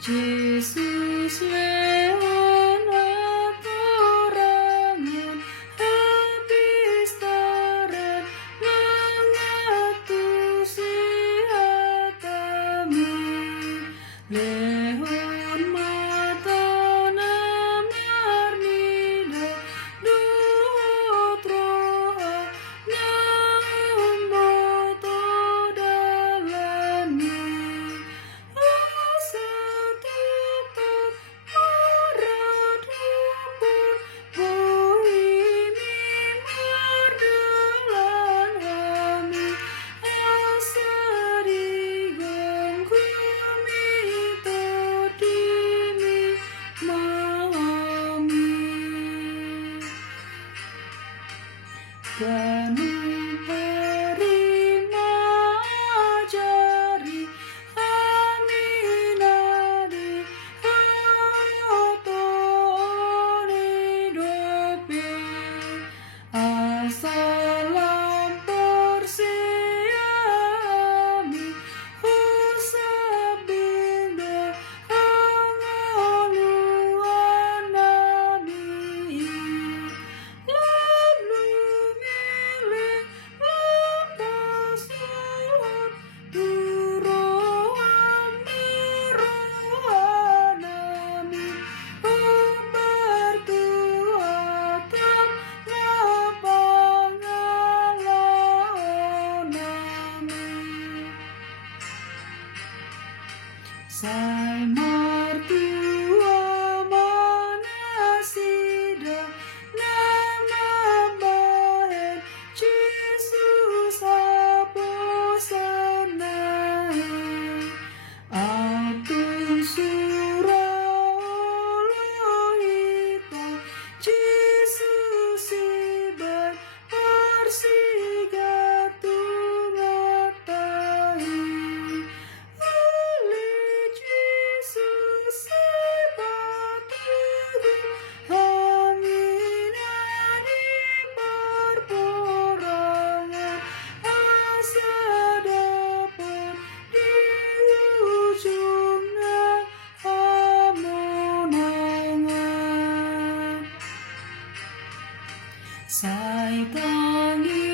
Yesus lewat atorangan habis taran mengatusi hatami lehon mata namyar nida dut roha nyam boto dalani asa tupat maradupun bohimi mardalan hami asa digom kumi todimi mami Ganu parima ajari aminadi atone dope asalam persiami usabindo angaluan nabi lalu milih lepasuhan turoan merohanami obartuatan ngapangalaonami Sai martua manasida nama bahen Jesus aposanai Atun suraolohita Jesus iban persigatungatai Ali Jesus ibatugu hanginani parporangan asa dapat di ujungnya hamonangan Sai tangi